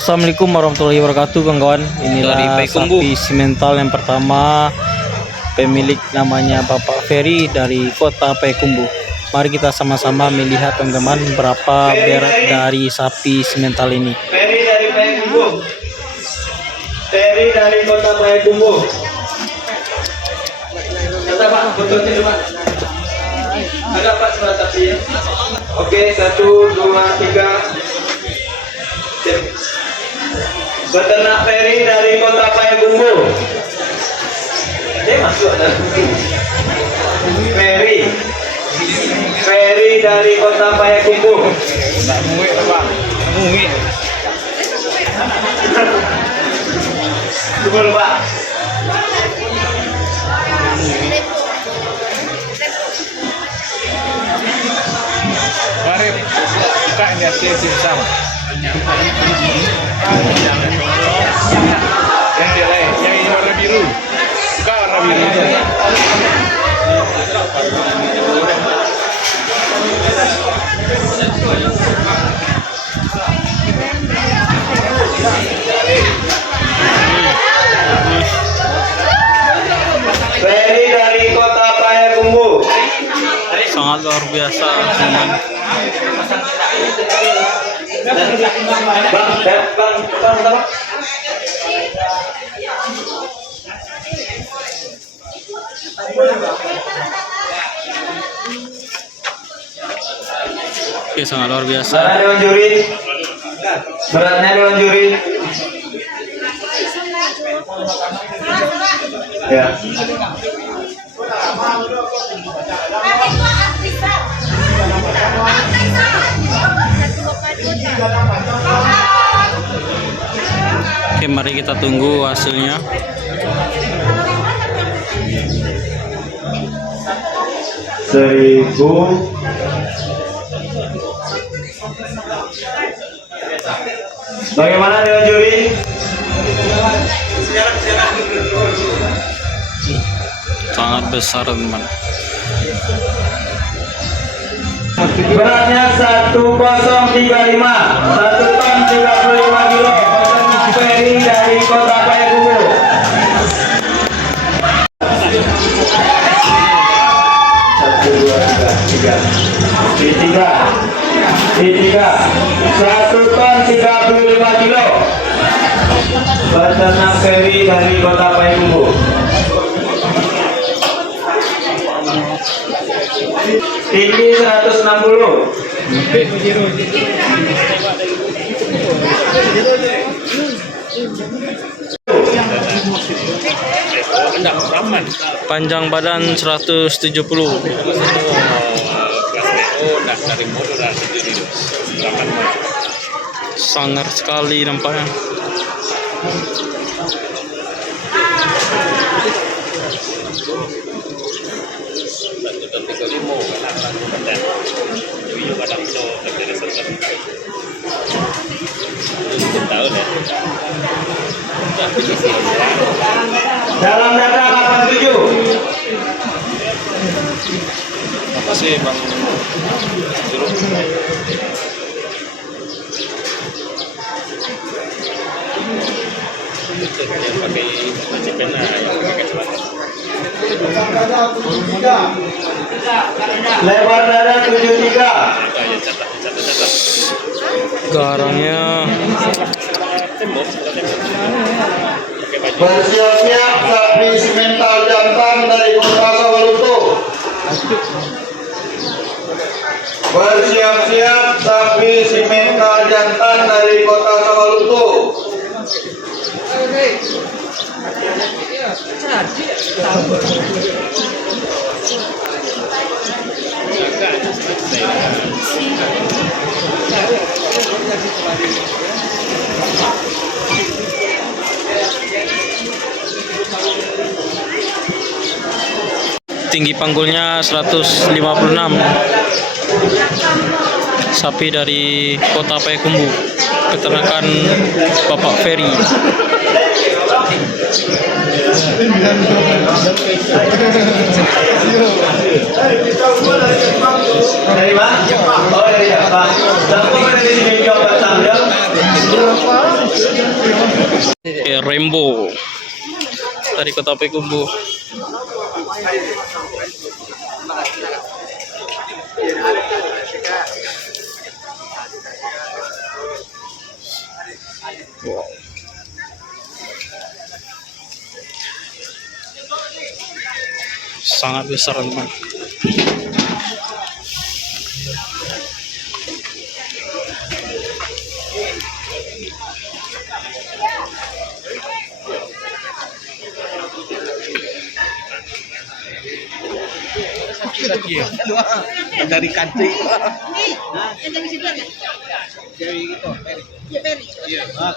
Assalamualaikum warahmatullahi wabarakatuh, kawan-kawan. Inilah sapi simental yang pertama, pemilik namanya Bapak Ferry dari kota Payakumbuh. Mari kita sama-sama melihat, teman-teman, berapa berat dari sapi simental ini. Ferry dari Payakumbuh. Ferry dari kota Payakumbuh. Kata Pak, fotonya dulu Pak. Ada Pak surat sapi ya? Oke, 1, 2, 3. Peternak Ferry dari kota Payakumbuh. Dia masuk ada. Ferry dari kota Payakumbuh. Tak muik Pak. Muik. Tunggu Pak. Mari buka ini hasil simsam. Yang dia lain, yang ini warna biru. Buka warna biru itu. Ferry dari kota Payakumbuh. Sangat luar biasa, teman. Bang. Oke, sangat luar biasa. Beratnya Dewan Juri. Ya. Oke, mari kita tunggu hasilnya. Seribu. Bagaimana Dewan Juri? Sangat besar, teman. Beratnya 1035, 1 ton 35 kilo. Ferry dari kota Payakumbuh. Tiga. 1 ton 35 kilo. Peternak Ferry dari kota Payakumbuh. Tinggi 160. Panjang badan 170. Sangar sekali nampaknya. Dalam data 87. Makasih Bang. Lebar dada 73. Garangnya Bersiap-siap sapi simental jantan dari kota Sawalunto. Bersiap-siap sapi simental jantan dari kota Sawalunto. tinggi panggulnya 156. Sapi dari kota Payakumbuh, peternakan Bapak Ferry. Dari mana? Oh dari Java. Lalu mana di sini Java sambil? Rainbow dari kota Payakumbuh. Wow. Sangat besar teman. Dari country. Uh,